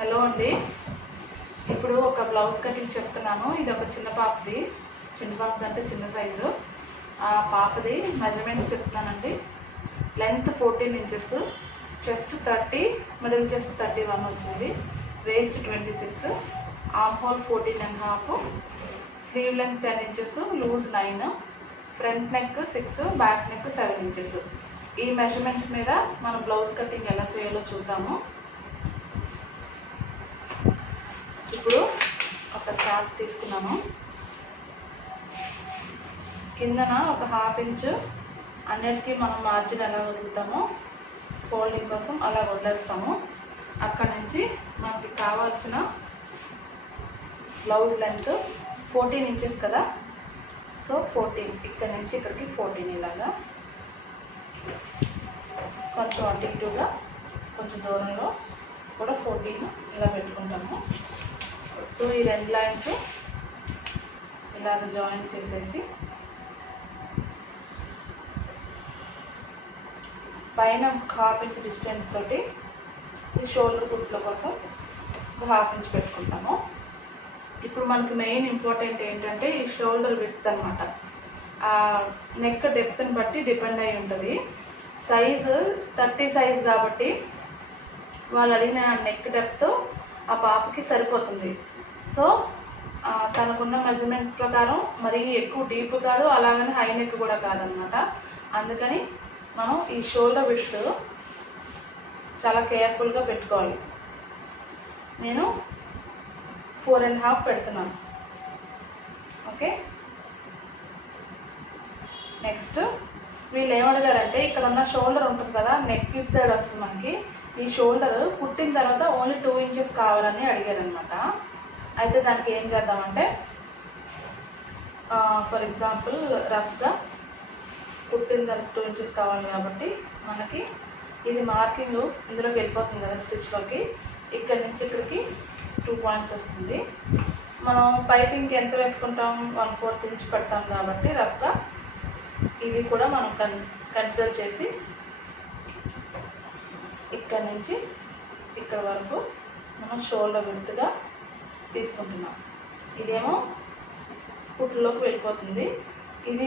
Hello అండి. ఇప్పుడు ఒక బ్లౌజ్ కటింగ్ చెప్తున్నాను. ఇది ఒక చిన్న పాపది అంటే చిన్న సైజు. ఆ పాపది మెజర్మెంట్స్ చెప్తున్నానండి. Length 14 inches, chest 30, middle chest 31 వచ్చింది, waist 26, arm hole 14.5, sleeve length 10 inches, loose 9, front neck 6, back neck 7 inches. ఈ మెజర్మెంట్స్ మీద మనం బ్లౌజ్ కటింగ్ ఎలా చేయాలో చూద్దాము. ఇప్పుడు ఒక చార్ట్ తీసుకున్నాను. కిందన ఒక 1/2 ఇంచు అన్నిటికీ మనం మార్జిన్ ఎలా వదులుతామో ఫోల్డింగ్ కోసం అలా వదిలేస్తాము. అక్కడ నుంచి మనకి కావాల్సిన బ్లౌజ్ లెంత్ 14 ఇంచెస్ కదా, సో 14 ఇక్కడ నుంచి ఇక్కడికి 14, ఇలాగా కొంచెం అటు ఇటుగా కొంచెం దూరంలో కూడా 14 ఇలా పెట్టుకుంటాము. సో ఈ 2 లైన్స్ ఇలాగ జాయిన్ చేసేసి పైన 1/2 ఇంచ్ డిస్టెన్స్ తోటి ఈ షోల్డర్ కుట్ల కోసం 1/2 ఇంచ్ పెట్టుకుంటాము. ఇప్పుడు మనకి మెయిన్ ఇంపార్టెంట్ ఏంటంటే ఈ షోల్డర్ విడ్త్ అనమాట. ఆ నెక్ డెప్త్ని బట్టి డిపెండ్ అయి ఉంటుంది. సైజు 30 సైజ్ కాబట్టి వాళ్ళు అడిగిన నెక్ డెప్త్ ఆ పాపకి సరిపోతుంది. సో తనకున్న మెజర్మెంట్ ప్రకారం మరీ ఎక్కువ డీప్ కాదు, అలాగని హై నెక్ కూడా కాదనమాట. అందుకని మనం ఈ షోల్డర్ విడ్త్ చాలా కేర్ఫుల్గా పెట్టుకోవాలి. నేను 4.5 పెడుతున్నాను. ఓకే, నెక్స్ట్ వీళ్ళు ఏమడిగారంటే ఇక్కడ ఉన్న షోల్డర్ ఉంటుంది కదా, నెక్ ఇట్ సైడ్ వస్తుంది మనకి. ఈ షోల్డర్ కుట్టిన తర్వాత ఓన్లీ 2 ఇంచెస్ కావాలని అడిగారనమాట. అయితే దానికి ఏం చేద్దామంటే ఫర్ ఎగ్జాంపుల్ రఫ్గా కుట్టిన దానికి 2 ఇంచెస్ కావాలి కాబట్టి మనకి ఇది మార్కింగ్ ఇందులోకి వెళ్ళిపోతుంది కదా స్టిచ్లోకి. ఇక్కడి నుంచి ఇక్కడికి 2 పాయింట్స్ వస్తుంది. మనం పైపింగ్కి ఎంత వేసుకుంటాం, 1/4 ఇంచ్ పెడతాం కాబట్టి రఫ్గా ఇది కూడా మనం కన్సిడర్ చేసి ఇక్కడ నుంచి ఇక్కడ వరకు మనం షోల్డర్ విడ్త్గా తీసుకుంటున్నాం. ఇదేమో కుట్లోకి వెళ్ళిపోతుంది, ఇది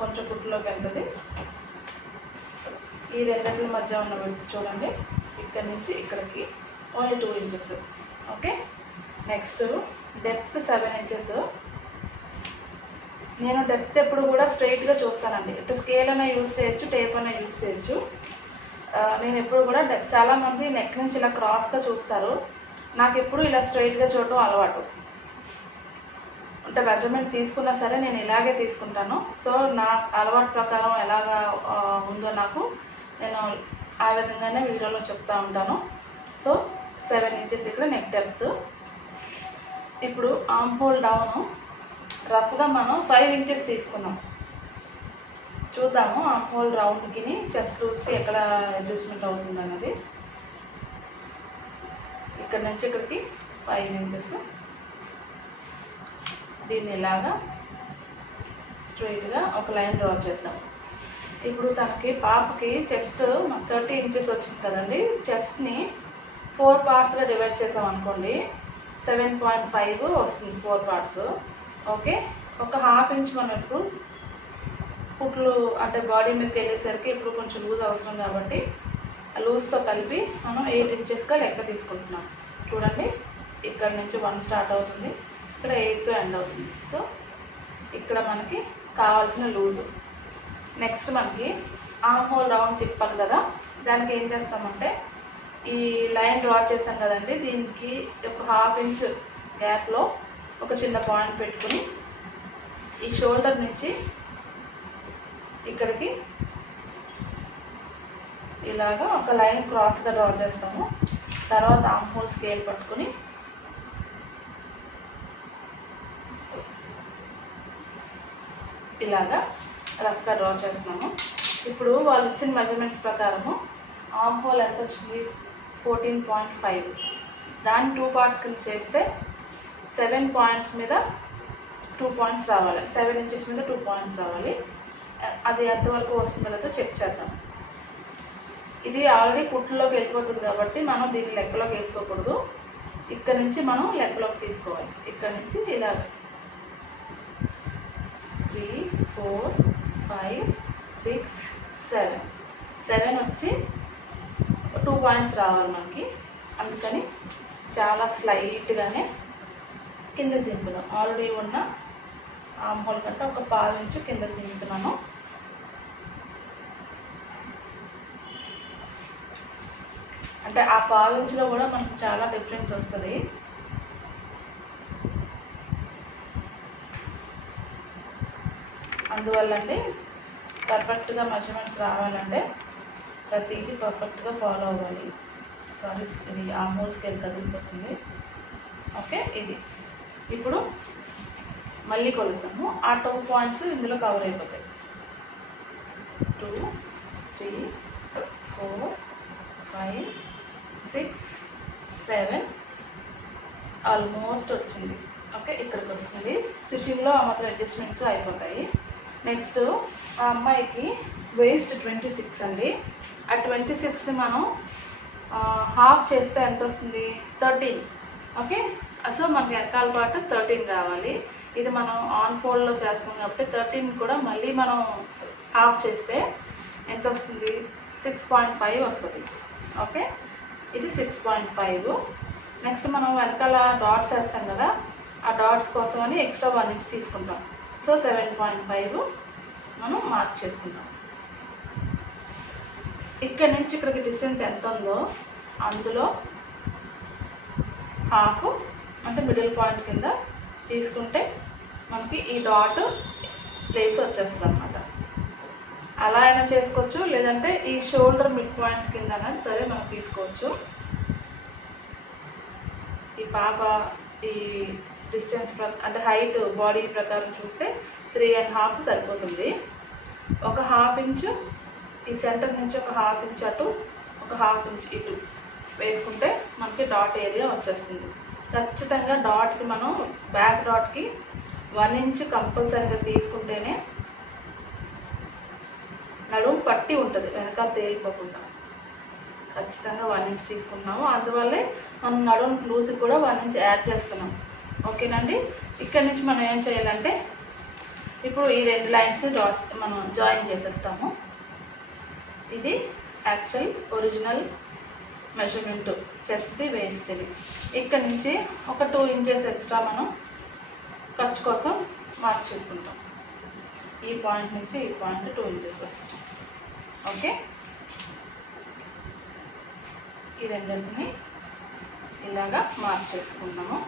కొంచెం కుట్లోకి వెళ్తుంది. ఈ రెండింటి మధ్య ఉన్న విడ్త్ చూడండి, ఇక్కడ నుంచి ఇక్కడికి only 2 inches. Okay, next depth 7 inches. నేను డెప్త్ ఎప్పుడు కూడా స్ట్రైట్గా చూస్తానండి. ఇటు స్కేల్ అయినా యూజ్ చేయొచ్చు, టేప్ అయినా యూజ్ చేయొచ్చు. నేను ఎప్పుడు కూడా చాలామంది నెక్ నుంచి ఇలా క్రాస్గా చూస్తారు. నాకు ఎప్పుడు ఇలా స్ట్రైట్గా చూడటం అలవాటు. అంటే మెజర్మెంట్ తీసుకున్నా సరే నేను ఇలాగే తీసుకుంటాను. సో నా అలవాటు ప్రకారం ఎలాగా ఉందో నేను ఆ విధంగానే వీడియోలో చెప్తూ ఉంటాను. సో 7 ఇంచెస్ ఇక్కడ నెక్ డెప్త్. ఇప్పుడు ఆర్మ్ హోల్ డౌన్ రఫ్గా మనం 5 ఇంచెస్ తీసుకున్నాం. చూద్దాము ఆర్మ్ హోల్ రౌండ్కి చెస్ట్ లూజ్కి ఎక్కడ అడ్జస్ట్మెంట్ అవుతుంది అన్నది. ఇక్కడ నుంచి ఇక్కడికి 5 ఇంచెస్. దీన్ని ఇలాగా స్ట్రైట్గా ఒక లైన్ డ్రా చేద్దాం. ఇప్పుడు పాపకి చెస్ట్ 30 ఇంచెస్ వచ్చింది కదండి. చెస్ట్ని 4 పార్ట్స్గా డివైడ్ చేసాం అనుకోండి, 7.5 వస్తుంది 4 పార్ట్స్. ఓకే, ఒక 1/2 ఇంచ్ మనం ఇప్పుడు కుట్లు అంటే బాడీ మీదకి వెళ్ళేసరికి ఇప్పుడు కొంచెం లూజ్ అవసరం కాబట్టి ఆ లూజ్తో కలిపి మనం 8 ఇంచెస్గా లెక్క తీసుకుంటున్నాం. చూడండి, ఇక్కడ నుంచి 1 స్టార్ట్ అవుతుంది, ఇక్కడ 8తో ఎండ్ అవుతుంది. సో ఇక్కడ మనకి కావాల్సిన లూజు. నెక్స్ట్ మనకి ఆర్మ్ హోల్ రౌండ్ తిప్పాలి కదా, దానికి ఏం చేస్తామంటే ఈ లైన్ డ్రా చేసాం కదండి, దీనికి ఒక 1/2 ఇంచ్ గ్యాప్లో ఒక చిన్న పాయింట్ పెట్టుకుని ఈ షోల్డర్ నుంచి ఇక్కడికి ఇలాగా ఒక లైన్ క్రాస్గా డ్రా చేస్తాము. తర్వాత ఆర్మ్ హోల్ స్కేల్ పట్టుకుని ఇలాగా రఫ్గా డ్రా చేస్తున్నాము. ఇప్పుడు వాళ్ళు ఇచ్చిన మెజర్మెంట్స్ ప్రకారము ఆర్మ్ హోల్ ఎంత వచ్చింది, 14.5. దాన్ని 2 పార్ట్స్ కింద చేస్తే 7 పాయింట్స్ మీద 2 పాయింట్స్ రావాలి, 7 ఇంచెస్ మీద 2 పాయింట్స్ రావాలి. అది ఎంతవరకు వస్తుందో లేదో చెక్ చేద్దాం. ఇది ఆల్రెడీ కుట్లోకి వెళ్ళిపోతుంది కాబట్టి మనం దీన్ని లెక్కలోకి వేసుకోకూడదు. ఇక్కడ నుంచి మనం లెక్కలోకి తీసుకోవాలి. ఇక్కడ నుంచి ఇలా 3, 4, 5, 6, 7 వచ్చి 2 పాయింట్స్ రావాలి మనకి. అందుకని చాలా స్లైట్గానే కిందకి దింపుదాం. ఆల్రెడీ ఉన్న ఆర్మ్ హోల్ కంటే ఒక 1/2 ఇంచు కిందకి దింపుతున్నాను. అంటే ఆ 1/2 ఇంచులో కూడా మనకు చాలా డిఫరెన్స్ వస్తుంది. అందువల్ల అండి పర్ఫెక్ట్గా మెజర్మెంట్స్ రావాలంటే ప్రతిదీ పర్ఫెక్ట్గా ఫాలో అవ్వాలి. సారీ, ఇది ఆర్మ్ హోల్ స్కేల్ కదిలిపోతుంది. ఓకే, ఇది ఇప్పుడు మళ్ళీ కొలుతాము. ఆ 2 పాయింట్స్ ఇందులో కవర్ అయిపోతాయి. 2, 3, 4, 5, 6, 7 ఆల్మోస్ట్ వచ్చింది. ఓకే, ఇక్కడికి వస్తుంది. స్టిచ్చింగ్లో ఆ మాత్రం అడ్జస్ట్మెంట్స్ అయిపోతాయి. నెక్స్ట్ ఆ అమ్మాయికి వేస్ట్ 26 అండి. ఆ 26ని మనం హాఫ్ చేస్తే ఎంత వస్తుంది? 13. ఓకే, సో మనకి వెనకాల పాటు 13 రావాలి. ఇది మనం ఆన్ ఫోల్డ్లో చేస్తాం కాబట్టి 13 కూడా మళ్ళీ మనం హాఫ్ చేస్తే ఎంత వస్తుంది? 6.5 వస్తుంది. ఓకే, ఇది 6.5. నెక్స్ట్ మనం వెనకాల డాట్స్ వేస్తాం కదా, ఆ డాట్స్ కోసం అని ఎక్స్ట్రా 1 ఇంచ్ తీసుకుంటాం. సో 7.5 మనం మార్క్ చేసుకుంటాం. ఇక్కడ నుంచి ఇక్కడికి డిస్టెన్స్ ఎంత ఉందో అందులో హాఫ్ అంటే మిడిల్ పాయింట్ కింద తీసుకుంటే మనకి ఈ డాట్ ప్లేస్ వచ్చేస్తుంది అన్నమాట. అలా అయినా చేసుకోవచ్చు, లేదంటే ఈ షోల్డర్ మిడ్ పాయింట్ కింద అనేది సరే మనం తీసుకోవచ్చు. ఈ పాప ఈ డిస్టెన్స్ అంటే హైట్ బాడీ ప్రకారం చూస్తే 3.5 సరిపోతుంది. ఒక 1/2 ఇంచు ఈ సెంటర్ నుంచి ఒక 1/2 ఇంచ్ అటు, ఒక 1/2 ఇంచ్ ఇటు వేసుకుంటే మనకి డాట్ ఏరియా వచ్చేస్తుంది. ఖచ్చితంగా డాట్కి మనం బ్యాక్ డాట్కి 1 ఇంచ్ కంపల్సరీగా తీసుకుంటేనే నడుము పట్టి ఉంటుంది, వెనకాల తేలిపోకుండా. ఖచ్చితంగా 1 ఇంచ్ తీసుకుంటున్నాము. అందువల్లే మనం నడుము లూజ్కి కూడా 1 ఇంచ్ యాడ్ చేస్తున్నాం. ఓకేనండి, ఇక్కడ నుంచి మనం ఏం చేయాలంటే ఇప్పుడు ఈ 2 లైన్స్ని మనం జాయిన్ చేసేస్తాము. ఇది యాక్చువల్ ఒరిజినల్ మెజర్మెంట్ చెస్ట్ది వేస్ట్ది. ఇక్కడ నుంచి ఒక 2 ఇంచెస్ ఎక్స్ట్రా మనం ఖర్చు కోసం మార్క్ చేసుకుంటాం. ఈ పాయింట్ నుంచి ఈ పాయింట్ 2 ఇంచెస్. ఓకే, ఈ రెండింటిని ఇలాగా మార్క్ చేసుకుంటాము.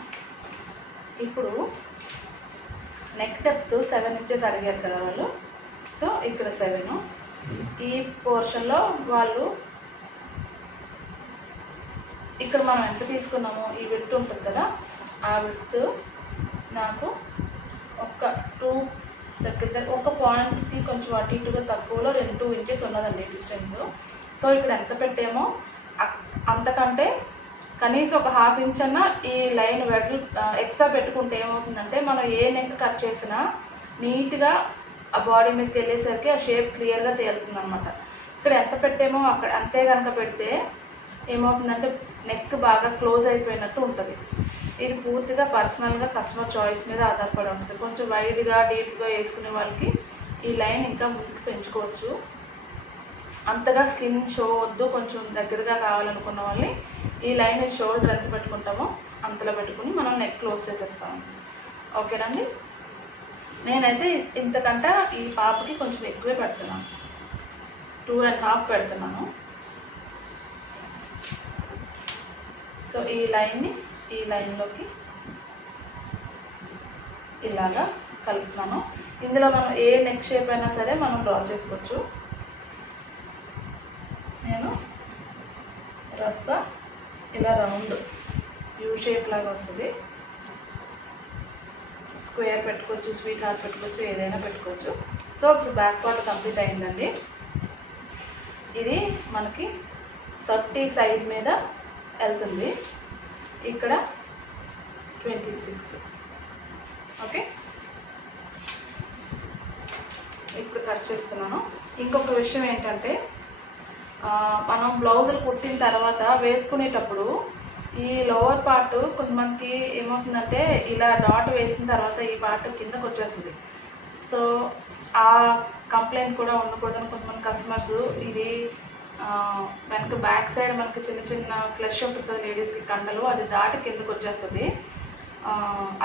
ఇప్పుడు నెక్ డెప్త్ 7 ఇంచెస్ అడిగారు కదా వాళ్ళు. సో ఇక్కడ 7. ఈ పోర్షన్లో వాళ్ళు ఇక్కడ మనం ఎంత తీసుకున్నామో ఈ విడ్త్ ఉంటుంది కదా, ఆ విడ్త్ నాకు ఒక 2 దగ్గర ఒక పాయింట్కి కొంచెం అటు ఇటుగా తక్కువలో 2 ఇంచెస్ ఉన్నదండి డిస్టెన్స్. సో ఇక్కడ ఎంత పెట్టామో అంతకంటే కనీసం ఒక 1/2 ఇంచ్ అన్న ఈ లైన్ వెడల్ ఎక్స్ట్రా పెట్టుకుంటే ఏమవుతుందంటే మనం ఏ నెక్ కట్ చేసినా నీట్గా ఆ బాడీ మీదకి వెళ్ళేసరికి ఆ షేప్ క్లియర్గా తేలుతుంది అనమాట. ఇక్కడ ఎంత పెట్టామో అక్కడ అంతే కనుక పెడితే ఏమవుతుందంటే నెక్ బాగా క్లోజ్ అయిపోయినట్టు ఉంటుంది. ఇది పూర్తిగా పర్సనల్గా కస్టమర్ చాయిస్ మీద ఆధారపడి ఉంటుంది. కొంచెం వైడ్గా డీప్గా వేసుకునే వాళ్ళకి ఈ లైన్ ఇంకా ముందుకు పెంచుకోవచ్చు. అంతగా స్కిన్ షో వద్దు, కొంచెం దగ్గరగా కావాలనుకున్న వాళ్ళని ఈ లైన్ షోల్డర్ ఎంత పెట్టుకుంటామో అంతలో పెట్టుకుని మనం నెక్ క్లోజ్ చేసేస్తాము. ఓకేనండి, నేనైతే ఇంతకంటే ఈ పాపకి కొంచెం ఎక్కువే పెడుతున్నాను, 2.5 పెడుతున్నాను. సో ఈ లైన్ని ఈ లైన్లోకి ఇలాగా కలుపుతున్నాను. ఇందులో మనం ఏ నెక్ షేప్ అయినా సరే మనం డ్రా చేసుకోవచ్చు. నేను రఫ్గా ఇలా రౌండ్ యూ షేప్ లాగా వస్తుంది. స్క్వేర్ పెట్టుకోవచ్చు, స్వీట్ హార్ట్ పెట్టుకోవచ్చు, ఏదైనా పెట్టుకోవచ్చు. సో ఇప్పుడు బ్యాక్ పార్ట్ కంప్లీట్ అయిందండి. ఇది మనకి 30 సైజ్ మీద వెళ్తుంది. ఇక్కడ 26. ఓకే, ఇప్పుడు కట్ చేస్తున్నాను. ఇంకొక విషయం ఏంటంటే మనం బ్లౌజులు కుట్టిన తర్వాత వేసుకునేటప్పుడు ఈ లోవర్ పార్ట్ కొంతమందికి ఏమవుతుందంటే ఇలా డాట్ వేసిన తర్వాత ఈ పార్ట్ కిందకు వచ్చేస్తుంది. సో ఆ కంప్లైంట్ కూడా ఉండకూడదని కొంతమంది కస్టమర్స్ ఇది వెనక బ్యాక్ సైడ్ మనకి చిన్న చిన్న ఫ్లెష్ ఉంటుంది కదా లేడీస్కి కండలు, అది దాటి కిందకు వచ్చేస్తుంది.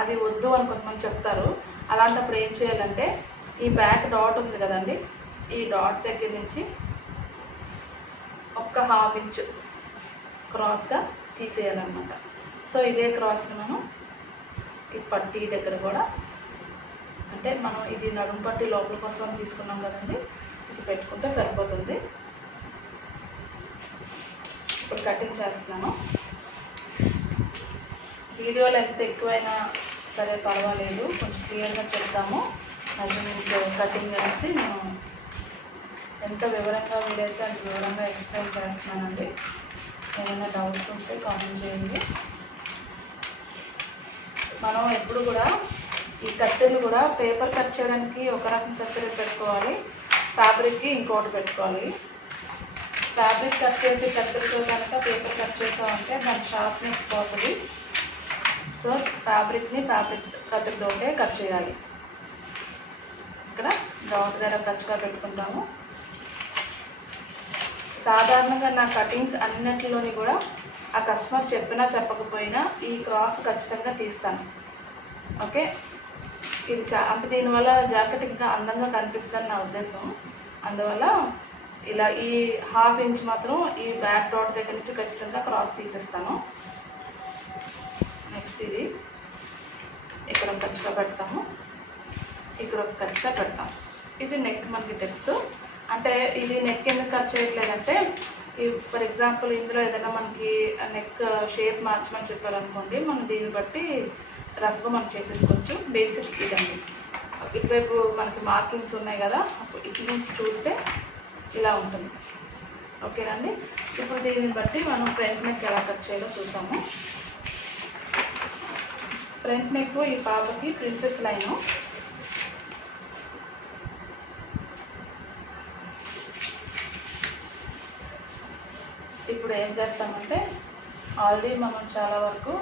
అది వద్దు అని కొంతమంది చెప్తారు. అలాంటప్పుడు ఏం చేయాలంటే ఈ బ్యాక్ డాట్ ఉంది కదండి, ఈ డాట్ దగ్గర నుంచి ఒక్క ½ ఇంచ్ క్రాస్గా తీసేయాలన్నమాట. సో ఇదే క్రాస్ని మనం ఈ పట్టీ దగ్గర కూడా, అంటే మనం ఇది నడుము పట్టీ లోపల కోసం తీసుకున్నాం కదండి, ఇది పెట్టుకుంటే సరిపోతుంది. ఇప్పుడు కటింగ్ చేస్తున్నాను. వీడియోలో ఎంత ఎక్కువైనా సరే పర్వాలేదు, కొంచెం క్లియర్గా చెప్తాము. మెజర్మెంట్ కటింగ్ అనేసి నేను ఎంత వివరంగా వీలైతే అంత వివరంగా ఎక్స్ప్లెయిన్ చేస్తున్నానండి. ఏమైనా డౌట్స్ ఉంటే కామెంట్ చేయండి. మనం ఎప్పుడు కూడా ఈ కత్తెరలు కూడా పేపర్ కట్ చేయడానికి ఒక రకం కత్తెర పెట్టుకోవాలి, ఫ్యాబ్రిక్కి ఇంకోటి పెట్టుకోవాలి. ఫ్యాబ్రిక్ కట్ చేసి కత్తెరతో కనుక పేపర్ కట్ చేసామంటే దాని షార్ప్నెస్ పోతుంది. సో ఫ్యాబ్రిక్ని ఫ్యాబ్రిక్ కత్తెరతోటే కట్ చేయాలి. ఇక్కడ డాట్ దగ్గర ఖర్చుగా పెట్టుకుంటాము. సాధారణంగా నా కటింగ్స్ అన్నిటిలోని కూడా ఆ కస్టమర్ చెప్పినా చెప్పకపోయినా ఈ క్రాస్ ఖచ్చితంగా తీస్తాను. ఓకే, ఇది అంటే దీనివల్ల జాకెట్ ఇంకా అందంగా కనిపిస్తుందని నా ఉద్దేశం. అందువల్ల ఇలా ఈ ½ ఇంచ్ మాత్రం ఈ బ్యాక్ డాట్ దగ్గర నుంచి ఖచ్చితంగా క్రాస్ తీసేస్తాను. నెక్స్ట్ ఇది ఇక్కడ ఒక ఖర్చుగా పెడతాము, ఇక్కడ ఒక ఖర్చుగా పెడతాము. ఇది నెక్ మనకి డెప్త్. అంటే ఇది నెక్ ఎందుకు కట్ చేయట్లేదంటే, ఫర్ ఎగ్జాంపుల్ ఇందులో ఏదైనా మనకి నెక్ షేప్ మార్చమని చెప్పారనుకోండి, మనం దీన్ని బట్టి రఫ్గా మనం చేసేసుకోవచ్చు. బేసిక్ ఇదండి. ఇటువైపు మనకి మార్కింగ్స్ ఉన్నాయి కదా, అప్పుడు ఇటు నుంచి చూస్తే ఇలా ఉంటుంది. ఓకేనండి. ఇప్పుడు దీన్ని బట్టి మనం ఫ్రంట్ నెక్ ఎలా కట్ చేయాలో చూద్దాము. ఫ్రంట్ నెక్ ఈ పాపకి ప్రిన్సెస్ లైను. ఇప్పుడు ఏం చేస్తామంటే, ఆల్రెడీ మనం చాలా వరకు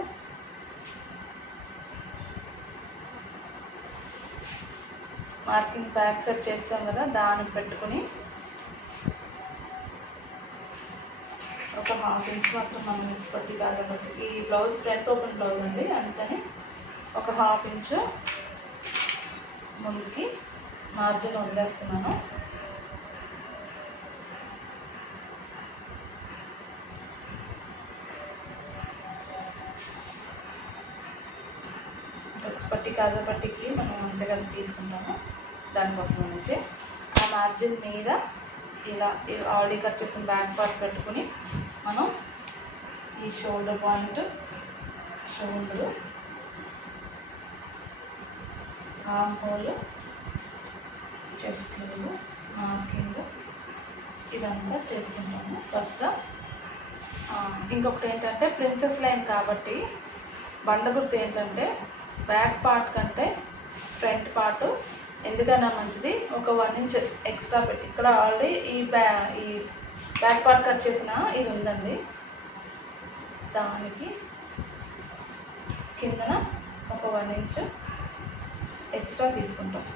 మార్కింగ్ బ్యాక్ సైడ్ చేస్తాం కదా, దాన్ని పెట్టుకుని ఒక ½ ఇంచ్ మాత్రం మనం మిక్స్ పట్టి కాబట్టి ఈ బ్లౌజ్ ఫ్రంట్ ఓపెన్ బ్లౌజ్ అండి, అందుకని ఒక ½ ఇంచ్ ముందుకి మార్జిన్ వదిలేస్తున్నాను. పట్టి కాజా పట్టికి మనం అంతగా తీసుకుంటాము, దానికోసం అనేసి ఆ మార్జిన్ మీద ఇలా ఆల్రెడీ కట్ చేసిన బ్యాక్ పార్ట్ పెట్టుకుని మనం ఈ shoulder point, shoulder, arm hole, chest loose, marking ఇదంతా చేసుకుంటాము ఫస్ట్గా. ఇంకొకటి ఏంటంటే ప్రిన్సెస్ లైన్ కాబట్టి బండ గుర్తు ఏంటంటే బ్యాక్ పార్ట్ కంటే ఫ్రంట్ పార్ట్ ఎందుకన్నా మంచిది ఒక 1 ఇంచ్ ఎక్స్ట్రా పెట్టి, ఇక్కడ ఆల్రెడీ ఈ బ్యాక్ పార్ట్ కట్ చేసిన ఇది ఉందండి, దానికి కిందన ఒక 1 ఇంచ్ ఎక్స్ట్రా తీసుకుంటాం.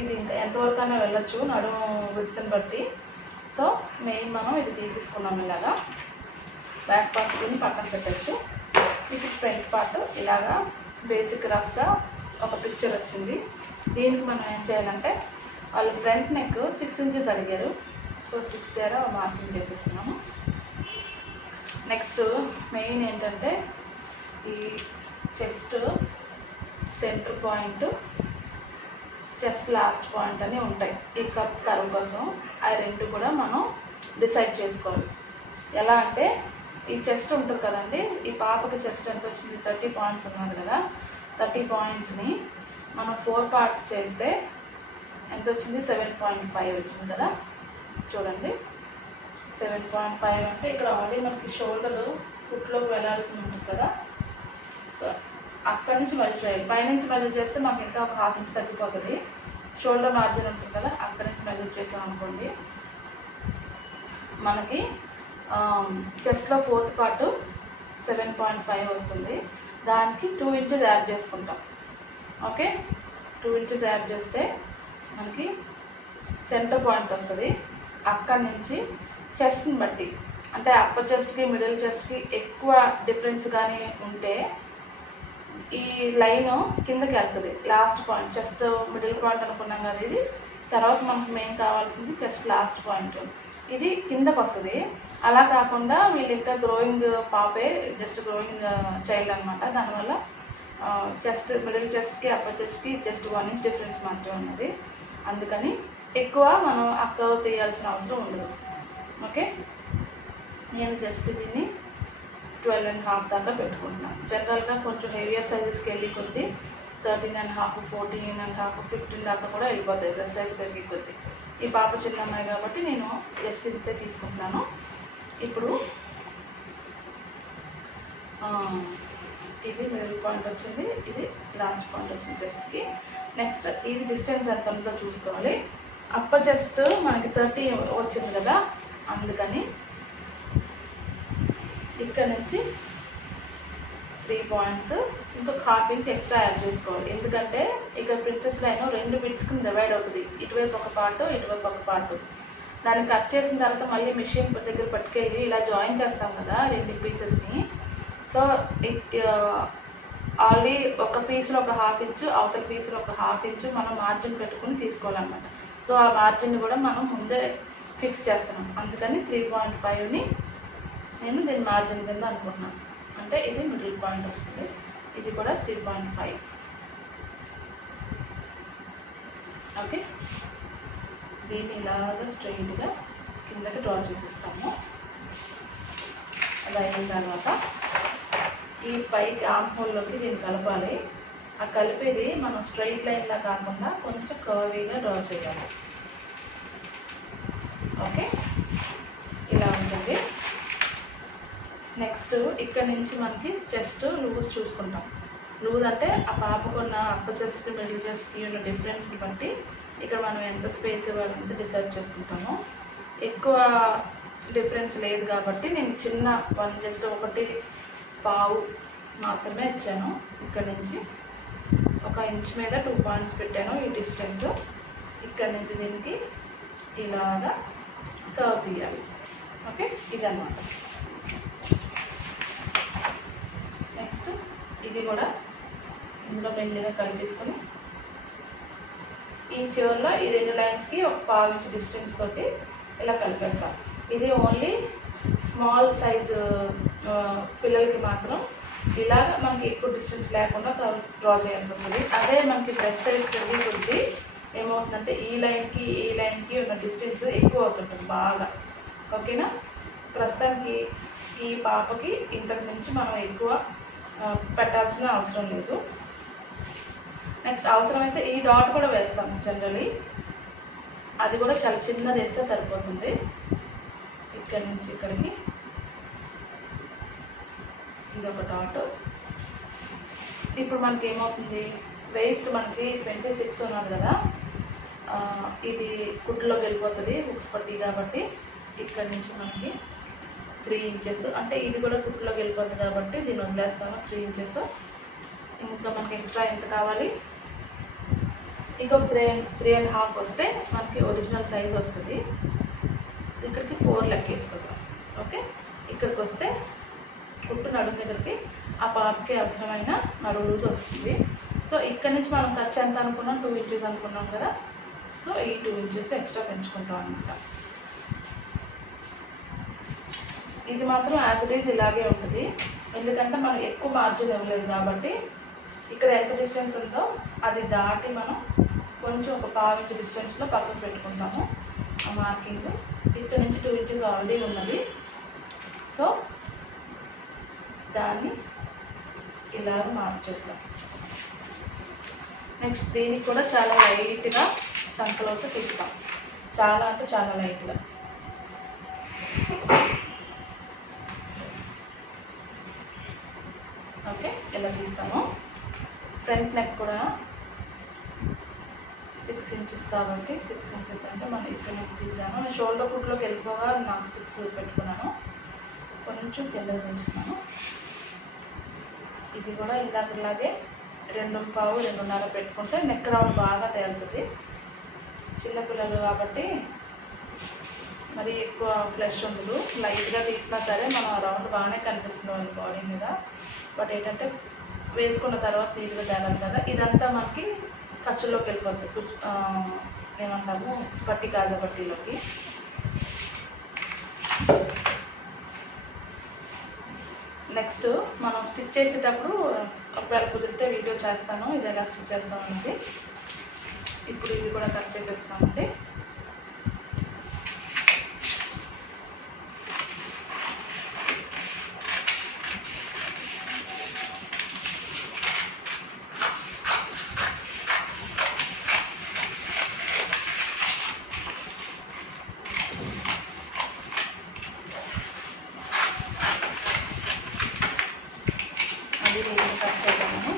ఇది ఇంకా ఎంతవరకైనా వెళ్ళొచ్చు నడుము విడ్త్ని బట్టి. సో మెయిన్ మనం ఇది తీసేసుకున్నాం. ఇలాగా బ్యాక్ పార్ట్ దీన్ని పక్కన పెట్టచ్చు. ఇది ఫ్రంట్ పార్ట్ ఇలాగా బేసిక్ రఫ్గా ఒక పిక్చర్ వచ్చింది. దీనికి మనం ఏం చేయాలంటే, వాళ్ళు ఫ్రంట్ నెక్ 6 ఇంచెస్ అడిగారు, సో 6 దగ్గర మార్కింగ్ చేసేస్తున్నాము. నెక్స్ట్ మెయిన్ ఏంటంటే ఈ chest centre point, chest last point అని ఉంటాయి ఈ కప్ కర్వ్ కోసం. ఆ రెండు కూడా మనం డిసైడ్ చేసుకోవాలి. ఎలా అంటే ఈ చెస్ట్ ఉంటుంది కదండి, ఈ పాపకి చెస్ట్ ఎంత వచ్చింది, 30 పాయింట్స్ ఉన్నది కదా, 30 పాయింట్స్ని మనం 4 పార్ట్స్ చేస్తే ఎంత వచ్చింది, 7.5 వచ్చింది కదా. చూడండి 7.5 అంటే ఇక్కడ ఆల్రెడీ మనకి షోల్డర్ ఫుట్లోకి వెళ్ళాల్సి ఉంటుంది కదా. సో అక్కడి నుంచి మెజర్ చేయాలి. పైనుంచి మెజర్ చేస్తే మాకు ఇంకా ఒక ½ ఇంచ్ తగ్గిపోతుంది. షోల్డర్ మార్జిన్ ఉంటుంది కదా, అక్కడి నుంచి మెజర్ చేసాం అనుకోండి మనకి చెస్ట్లో 4th పార్ట్ 7.5 వస్తుంది. దానికి 2 ఇంచెస్ యాడ్ చేసుకుంటాం. ఓకే, 2 ఇంచెస్ యాడ్ చేస్తే మనకి సెంటర్ పాయింట్ వస్తుంది. అక్కడి నుంచి చెస్ట్ని బట్టి, అంటే అప్పర్ చెస్ట్కి మిడిల్ చెస్ట్కి ఎక్కువ డిఫరెన్స్ కానీ ఉంటే ఈ లైన్ కిందకి వెళ్తుంది. Last point chest middle point అనుకున్నాం కదా, ఇది తర్వాత మనకు మెయిన్ కావాల్సింది చెస్ట్ లాస్ట్ పాయింట్, ఇది కిందకు వస్తుంది. అలా కాకుండా వీళ్ళు ఇంకా గ్రోయింగ్ పాపే, జస్ట్ గ్రోయింగ్ చైల్డ్ అనమాట. దానివల్ల చెస్ట్ మిడిల్ చెస్ట్కి అప్పర్ చెస్ట్కి జస్ట్ 1 ఇంచ్ డిఫరెన్స్ మాత్రమే ఉన్నది. అందుకని ఎక్కువ మనం ఆ కర్వ్ తీయాల్సిన అవసరం ఉండదు. ఓకే, నేను జస్ట్ దీన్ని 12.5 దాకా పెట్టుకుంటున్నాను. జనరల్గా కొంచెం హెవియర్ సైజెస్కి వెళ్ళి కొద్ది 13.5, 14.5, 15 దాకా కూడా వెళ్ళిపోతాయి డ్రెస్ సైజ్ పెరిగి కొద్ది. ఈ పాప చిన్న అమ్మాయి కాబట్టి నేను జస్ట్ ఇంతే తీసుకుంటున్నాను. ఇప్పుడు ఇది మిడిల్ పాయింట్ వచ్చింది, ఇది లాస్ట్ పాయింట్ వచ్చింది చెస్ట్కి. నెక్స్ట్ ఇది డిస్టెన్స్ ఎంత ఉందో చూసుకోవాలి. అప్పర్ చెస్ట్ మనకి 30 వచ్చింది కదా, అందుకని ఇక్కడ నుంచి 3 పాయింట్స్ ఇంకొక 1/2 ఇంచ్ ఎక్స్ట్రా యాడ్ చేసుకోవాలి. ఎందుకంటే ఇక్కడ ప్రిన్సెస్ లైన్ 2 బిట్స్ కింద డివైడ్ అవుతుంది. ఇటువైపు ఒక పార్ట్, ఇటువైపు ఒక పార్ట్. దాన్ని కట్ చేసిన తర్వాత మళ్ళీ మిషన్ దగ్గర పట్టుకెళ్ళి ఇలా జాయిన్ చేస్తాం కదా 2 పీసెస్ని. సో ఆల్రెడీ ఒక పీస్లో ఒక 1/2 ఇంచ్, అవతల పీస్లో ఒక 1/2 ఇంచ్ మనం మార్జిన్ పెట్టుకుని తీసుకోవాలన్నమాట. సో ఆ మార్జిన్ కూడా మనం ముందే ఫిక్స్ చేస్తున్నాం. అందుకని 3.5ని నేను దీని మార్జిన్ కింద అనుకుంటున్నాను. అంటే ఇది మిడిల్ పాయింట్ వస్తుంది, ఇది కూడా 3.5. ఓకే, దీన్ని ఇలాగా స్ట్రైట్గా కిందకి డ్రా చేసిస్తాము. అది అయిన తర్వాత ఈ పైకి ఆర్మ్ హోల్లోకి దీన్ని కలపాలి. ఆ కలిపేది మనం స్ట్రైట్ లైన్లా కాకుండా కొంచెం కర్వీగా డ్రా చేయాలి. ఓకే, ఇలా ఉంటుంది. నెక్స్ట్ ఇక్కడ నుంచి మనకి చెస్ట్ లూజ్ చూసుకుంటాం. లూజ్ అంటే ఆ పాపకున్న అప్పర్ చెస్ట్ మిడిల్ చెస్ట్కి ఉన్న డిఫరెన్స్ని బట్టి ఇక్కడ మనం ఎంత స్పేస్ ఇవ్వాలంటే డిసైడ్ చేసుకుంటాము. ఎక్కువ డిఫరెన్స్ లేదు కాబట్టి నేను చిన్న 1.5 మాత్రమే ఇచ్చాను. ఇక్కడ నుంచి 1 ఇంచ్ మీద 2 పాయింట్స్ పెట్టాను. ఈ డిస్టెన్స్ ఇక్కడ నుంచి దీనికి ఇలాగా కర్వ్ తీయాలి. ఓకే, ఇదన్నమాట. నెక్స్ట్ ఇది కూడా ఇందులో మెల్లిగా కలిపేసుకొని ఈ చివరిలో ఈ 2 లైన్స్కి ఒక 1/2 ఇంచ్ డిస్టెన్స్ తోటి ఇలా కలిపేస్తాం. ఇది ఓన్లీ స్మాల్ సైజు పిల్లలకి మాత్రం ఇలాగ మనకి ఎక్కువ డిస్టెన్స్ లేకుండా డ్రా చేయాల్సి వస్తుంది. అదే మనకి డ్రెస్ సైజ్ పెరిగి కొద్ది ఏమవుతుందంటే ఈ లైన్కి ఉన్న డిస్టెన్స్ ఎక్కువ అవుతుంటుంది బాగా. ఓకేనా, ప్రస్తుతానికి ఈ పాపకి ఇంతకు మించి మనం ఎక్కువ పెట్టాల్సిన అవసరం లేదు. నెక్స్ట్ అవసరమైతే ఈ డాట్ కూడా వేస్తాము జనరలీ, అది కూడా చాలా చిన్నది వేస్తే సరిపోతుంది. ఇక్కడి నుంచి ఇక్కడికి ఇది ఒక డాట్. ఇప్పుడు మనకి ఏమవుతుంది, వేస్ట్ మనకి 26 ఉన్నది కదా, ఇది కుట్టులోకి వెళ్ళిపోతుంది హుక్స్ పట్టి కాబట్టి ఇక్కడ నుంచి మనకి 3 ఇంచెస్, అంటే ఇది కూడా కుట్టులోకి వెళ్ళిపోతుంది కాబట్టి దీన్ని వదిలేస్తాము 3 ఇంచెస్. ఇంకా మనకి ఎక్స్ట్రా ఎంత కావాలి, ఇంకొక 3.5 వస్తే మనకి ఒరిజినల్ సైజ్ వస్తుంది. ఇక్కడికి 4 లెక్కేసుకుందాం. ఓకే, ఇక్కడికి వస్తే కుట్టు నడుము దగ్గరికి ఆ పాపకి అవసరమైన నడుము లూజ్ వస్తుంది. సో ఇక్కడ నుంచి మనం ఖర్చు ఎంత అనుకున్నాం, 2 ఇంచెస్ అనుకున్నాం కదా, సో ఈ 2 ఇంచెస్ ఎక్స్ట్రా పెంచుకుంటాం అనమాట. ఇది మాత్రం యాజ్ ఇట్ ఈజ్ ఇలాగే ఉంటుంది, ఎందుకంటే మనం ఎక్కువ మార్జిన్ ఇవ్వలేదు కాబట్టి. ఇక్కడ ఎంత డిస్టెన్స్ ఉందో అది దాటి మనం కొంచెం ఒక 1/2 ఇంచ్ డిస్టెన్స్లో పక్కకు పెట్టుకుంటాము ఆ మార్కింగ్. ఇక్కడ నుంచి 2 ఇంచెస్ ఆల్రెడీ ఉన్నది, సో దాన్ని ఇలాగ మార్క్ చేస్తాం. నెక్స్ట్ దీనికి కూడా చాలా లైట్గా చంకలోకి తీస్తాం, చాలా అంటే చాలా లైట్గా. ఓకే, ఇలా తీస్తాము. ఫ్రంట్ నెక్ కూడా 6 ఇంచెస్ కాబట్టి 6 ఇంచెస్ అంటే మనం ఇక్కడ నుంచి తీసాను. నేను షోల్డర్ కుట్లోకి వెళ్ళిపోగా నాకు 6 పెట్టుకున్నాను. కొంచెం కిందకి దించుతున్నాను. ఇది కూడా ఇందాకలాగే 2.5 2.5 పెట్టుకుంటే నెక్ రౌండ్ బాగా తేలుతుంది. చిన్నపిల్లలు కాబట్టి మరి ఎక్కువ ఫ్లెష్ ఉండదు. లైట్గా తీసినా సరే మనం రౌండ్ బాగానే కనిపిస్తుంది వాళ్ళ బాడీ మీద. బట్ ఏంటంటే వేసుకున్న తర్వాత నీట్గా తేలాలి కదా. ఇదంతా మనకి ఖర్చుల్లోకి వెళ్ళిపోతుంది, ఏమంటాము స్పట్టి కాజా పట్టీలోకి. నెక్స్ట్ మనం స్టిచ్ చేసేటప్పుడు ఒకవేళ కుదిరితే వీడియో చేస్తాను ఇది ఎలా స్టిచ్ చేస్తామనేది. ఇప్పుడు ఇది కూడా కట్ చేసేస్తామండి. కట్ చేద్దాము.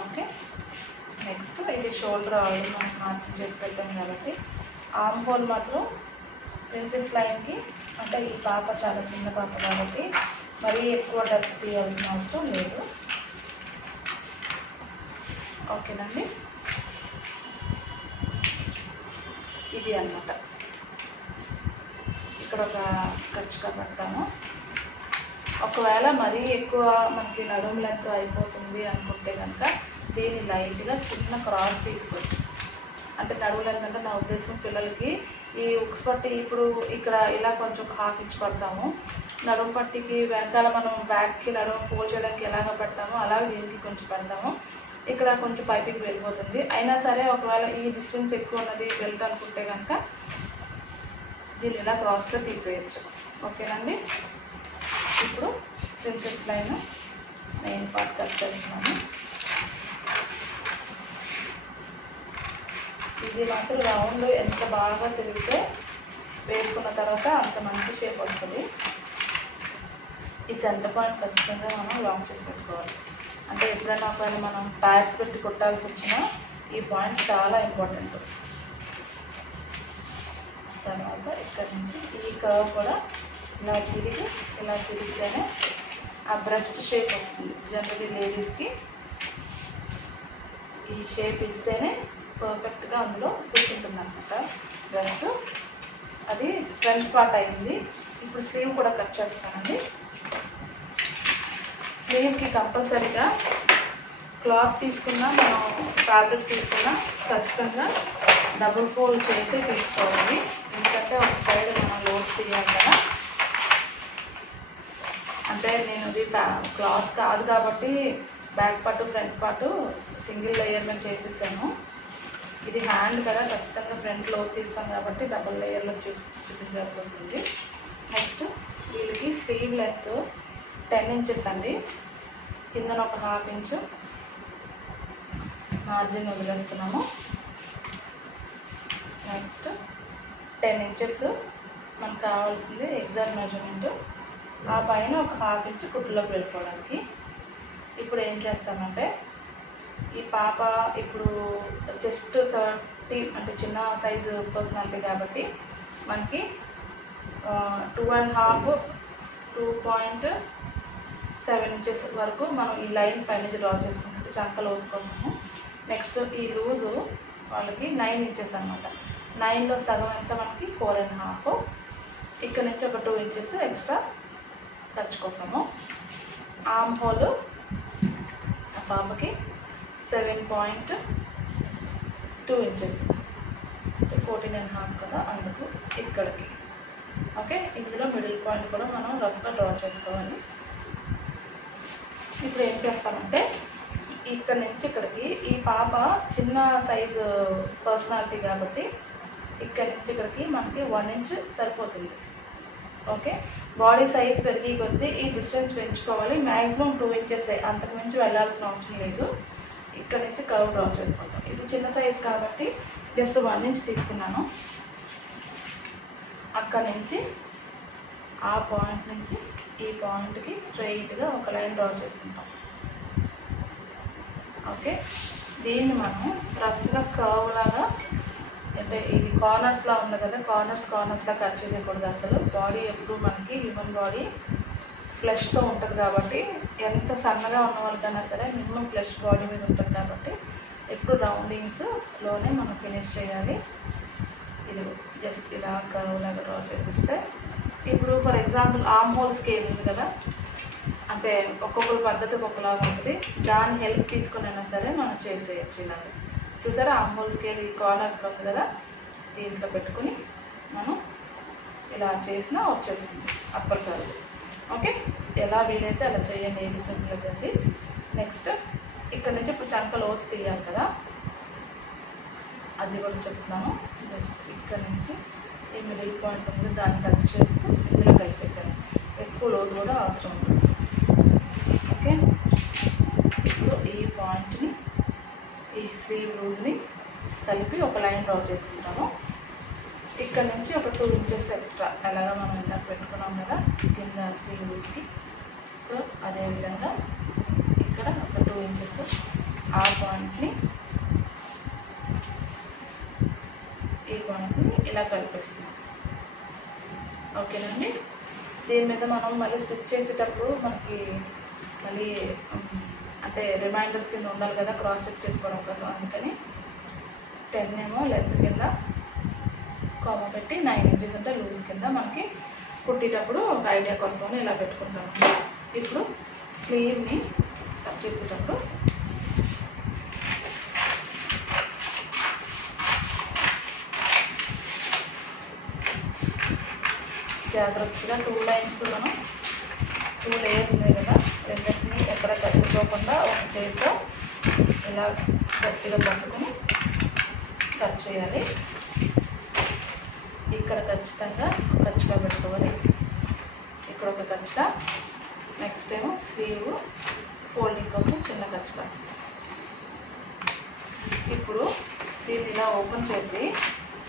ఓకే, నెక్స్ట్ ఇది షోల్డర్ ఆల్రెడీ మనం మార్కింగ్ చేసి పెట్టాం కాబట్టి ఆర్మ్ హోల్ మాత్రం ప్రిన్సెస్ లైన్కి, అంటే ఈ పాప చాలా చిన్న పాప కాబట్టి మరీ ఎక్కువ డెప్త్ తీయాల్సిన అవసరం లేదు. ఓకేనండి, ఇది అన్నమాట. ఇక్కడ ఒక ఖర్చుగా పెడతాము. ఒకవేళ మరీ ఎక్కువ మనకి నడుము లెంత్ అయిపోతుంది అనుకుంటే కనుక దీన్ని లైట్గా చిన్న క్రాస్ తీసుకోవచ్చు. అంటే నడుము లెంత్ అంటే నా ఉద్దేశం పిల్లలకి ఈ ఉక్స్ పట్టి ఇప్పుడు ఇక్కడ ఇలా కొంచెం హాఫ్ ఇంచ్ పడతాము. నడుము పట్టికి వెనకాల మనం బ్యాక్కి నడుము ఫోల్డ్ చేయడానికి ఎలాగ పెడతామో అలాగే దీనికి కొంచెం పెడతాము. ఇక్కడ కొంచెం పైపింగ్ వెళ్ళిపోతుంది. అయినా సరే ఒకవేళ ఈ డిస్టెన్స్ ఎక్కువ ఉన్నది బెల్ట్ అనుకుంటే కనుక దీన్ని ఇలా క్రాస్గా తీసేయచ్చు. ఓకేనండి, ఇప్పుడు princess line main part cut చేస్తున్నాను. ఇది మాత్రం రౌండ్ ఎంత బాగా తిరిగితే వేసుకున్న తర్వాత అంత మంచి షేప్ వస్తుంది. ఈ సెంటర్ పాయింట్ ఖచ్చితంగా మనం లాంగ్ చేసి పెట్టుకోవాలి. అంటే ఎప్పుడైనా ఒకవేళ మనం ప్యాడ్స్ పెట్టి కొట్టాల్సి వచ్చినా ఈ పాయింట్ చాలా ఇంపార్టెంట్. తర్వాత ఇక్కడ నుంచి ఈ కర్వ్ కూడా ఇలా తిరిగితేనే ఆ బ్రెస్ట్ షేప్ వస్తుంది. జనరల్లీ లేడీస్కి ఈ షేప్ ఇస్తేనే పర్ఫెక్ట్గా అందులో కూర్చుంటుంది అనమాట బ్రెస్ట్. అది ఫ్రంట్ పార్ట్ అయింది. ఇప్పుడు స్లీవ్ కూడా కట్ చేస్తానండి. స్లీవ్కి కంపల్సరీగా క్లాత్ తీసుకున్నా మనం ఫ్యాబ్రిక్ తీసుకున్నా ఖచ్చితంగా డబుల్ ఫోల్డ్ చేసి తీసుకోవాలి. ఎందుకంటే ఒక సైడ్ మనం లోడ్ తీయాలి కదా. అంటే నేను ఇది క్లాత్ కాదు కాబట్టి back part front part single layer మీద చేసేసాను. ఇది హ్యాండ్ కదా, ఖచ్చితంగా ఫ్రంట్ లోడ్ తీస్తాం కాబట్టి డబుల్ లేయర్లో చూపించాల్సి వస్తుంది. నెక్స్ట్ వీళ్ళకి స్లీవ్ లెంత్ 10 ఇంచెస్ అండి. కిందన ఒక హాఫ్ ఇంచు మార్జిన్ వదిలేస్తున్నాము. నెక్స్ట్ 10 ఇంచెస్ మనకు కావాల్సింది ఎగ్జాక్ట్ మెజర్మెంట్. ఆ పైన ఒక హాఫ్ ఇంచు కుట్టులోకి వెళ్ళిపోవడానికి. ఇప్పుడు ఏం చేస్తామంటే ఈ పాప ఇప్పుడు జస్ట్ 30 అంటే చిన్న సైజు పర్సనాలిటీ కాబట్టి మనకి 2.5 2.7 ఇంచెస్ వరకు మనం ఈ లైన్ పైన డ్రా చేసుకుంటే చంక లోతు కోసము. నెక్స్ట్ ఈ లూజు వాళ్ళకి 9 ఇంచెస్ అనమాట. 9లో సగం ఎంత మనకి 4.5. ఇక్కడ నుంచి ఒక 2 ఇంచెస్ ఎక్స్ట్రా ఖర్చు కోసము. ఆర్మ్ హోల్ ఆ పాపకి 7.2 ఇంచెస్, 14.5 కదా, అందుకు ఇక్కడికి. ఓకే, ఇందులో మిడిల్ పాయింట్ కూడా మనం రఫ్గా డ్రా చేసుకోవాలి. ఇప్పుడు ఏం చేస్తామంటే ఇక్కడ నుంచి ఇక్కడికి, ఈ పాప చిన్న సైజు పర్సనాలిటీ కాబట్టి ఇక్కడ నుంచి ఇక్కడికి మనకి 1 ఇంచ్ సరిపోతుంది. ఓకే, బాడీ సైజ్ పెరిగి కొద్దీ ఈ డిస్టెన్స్ పెంచుకోవాలి. మ్యాక్సిమం 2 ఇంచెస్, అంతకు మించి వెళ్ళాల్సిన అవసరం లేదు. ఇక్కడ నుంచి కర్వ్ డ్రా చేసుకుంటాం. ఇది చిన్న సైజ్ కాబట్టి జస్ట్ 1 ఇంచ్ తీసుకున్నాను. అక్కడ నుంచి ఆ పాయింట్ నుంచి ఈ పాయింట్కి స్ట్రైట్గా ఒక లైన్ డ్రా చేసుకుంటాం. ఓకే, దీన్ని మనం రఫ్గా కర్వ్ లాగా, అంటే ఇది కార్నర్స్లా ఉంది కదా, కార్నర్స్లా కట్ చేసేయకూడదు అసలు. బాడీ ఎప్పుడు మనకి హ్యూమన్ బాడీ ఫ్లెష్తో ఉంటుంది కాబట్టి, ఎంత సన్నగా ఉన్న వాళ్ళకైనా సరే మినిమం ఫ్లెష్ బాడీ మీద ఉంటుంది కాబట్టి ఎప్పుడు రౌండింగ్స్లోనే మనం ఫినిష్ చేయాలి. ఇది జస్ట్ ఇలా కర్వ్ లాగా డ్రా చేసిస్తే, ఇప్పుడు for example arm whole scale ఉంది కదా, అంటే ఒక్కొక్కరి పద్ధతికి ఒకలాగా ఉంటుంది, దాని హెల్ప్ తీసుకునైనా సరే మనం చేసేయచ్చు. ఇలాగా చూసారా, ఆర్మ్ హోల్ స్కేల్ ఈ కార్నర్ ఉంది కదా, దీంట్లో పెట్టుకుని మనం ఇలా చేసినా వచ్చేస్తుంది అప్పర్ కర్వ్. ఓకే, ఎలా వీలైతే అలా చేయండి, ఏది సింపుల్ అవుతుంది. నెక్స్ట్ ఇక్కడ నుంచి ఇప్పుడు చంక లోతు తీయాలి కదా, అది కూడా చెప్తున్నాను. జస్ట్ ఇక్కడ నుంచి ఈ మిడిల్ పాయింట్ ఉంది, దాన్ని టచ్ చేస్తూ ఇందులో కలిపేసాను. ఎక్కువ లోతు కూడా అవసరం ఉంటుంది. ఓకే, ఇప్పుడు ఈ పాయింట్ని, ఈ స్లీవ్ లూజ్ని కలిపి ఒక లైన్ డ్రా చేసుకుంటాము. ఇక్కడ నుంచి ఒక 2 ఇంచెస్ ఎక్స్ట్రా, అలాగా మనం ఇందాక పెట్టుకున్నాం కదా కింద స్లీవ్ లూజ్కి. సో అదేవిధంగా ఇక్కడ ఒక 2 ఇంచెస్ ఆ పాయింట్ని ఈ పాయింట్ని ఇలా కలిపేస్తున్నాం. ఓకేనండి, దీని మీద మనం మళ్ళీ స్టిచ్ చేసేటప్పుడు మనకి మళ్ళీ అంటే రిమైండర్స్ కింద ఉండాలి కదా క్రాస్ చెక్ చేసుకోవడం కోసం, అందుకని 10 ఏమో లెంత్ కింద కామా పెట్టి 9 ఇంచెస్ అంటే లూజ్ కింద మనకి కుట్టేటప్పుడు ఒక ఐడియా కోసం ఇలా పెట్టుకుంటాము. ఇప్పుడు స్లీవ్ని కట్ చేసేటప్పుడు జాగ్రత్తగా 2 లైన్స్, మనం 2 లేయర్స్ ఉన్నాయి కదా, రెండింటిని ఎక్కడ కట్టుకోకుండా ఒక చేతితో ఇలా గట్టిగా పట్టుకొని కట్ చేయాలి. ఇక్కడ ఖచ్చితంగా కచ్చిగా పెట్టుకోవాలి, ఇక్కడ ఒక కచ్చిగా, నెక్స్ట్ ఏమో స్లీవ్ ఫోల్డింగ్ కోసం చిన్న కచ్చిగా. ఇప్పుడు దీన్ని ఇలా ఓపెన్ చేసి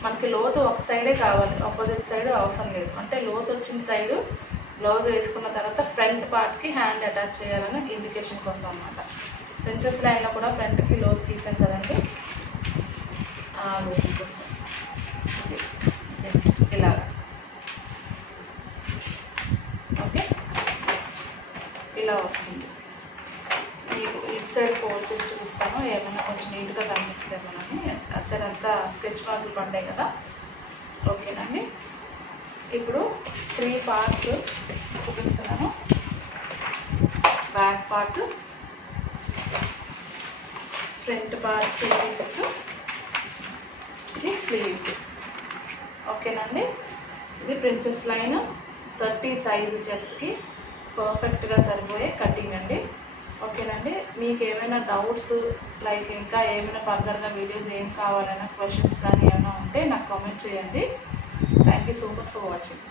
మనకి లోతు ఒక సైడే కావాలి, ఆపోజిట్ సైడ్ అవసరం లేదు. అంటే లోతు వచ్చిన సైడు బ్లౌజ్ వేసుకున్న తర్వాత ఫ్రంట్ పార్ట్కి హ్యాండ్ అటాచ్ చేయాలని ఇండికేషన్ కోసం అన్నమాట. ప్రిన్సెస్ లైన్లో కూడా ఫ్రంట్కి లోతు తీసాం కదండి, ఆ లోతు కోసం జస్ట్ ఇలాగా. ఓకే, ఇలా వస్తుంది. మీకు ఇటు సైడ్ ఫోల్డ్ చేసి చూపిస్తాను, ఏమైనా కొంచెం నీట్గా కనిపిస్తుంది మనకి. అటు సైడ్ అంతా స్కెచ్ మార్కులు పడ్డాయి కదా. ఓకేనండి, ఇప్పుడు 3 పార్ట్స్ చూపిస్తున్నాను. Back part, front part 2 pieces, ఇది స్లీవ్. ఓకేనండి, ఇది ప్రిన్సెస్ లైన్ 30 సైజు చెస్ట్కి పర్ఫెక్ట్గా సరిపోయే కటింగ్ అండి. ఓకేనండి, మీకు ఏమైనా డౌట్స్ లైక్ ఇంకా ఏమైనా ఫర్దర్గా వీడియోస్ ఏం కావాలన్నా క్వశ్చన్స్ కానీ ఏమైనా ఉంటే నాకు కామెంట్ చేయండి. Thank you so much for watching.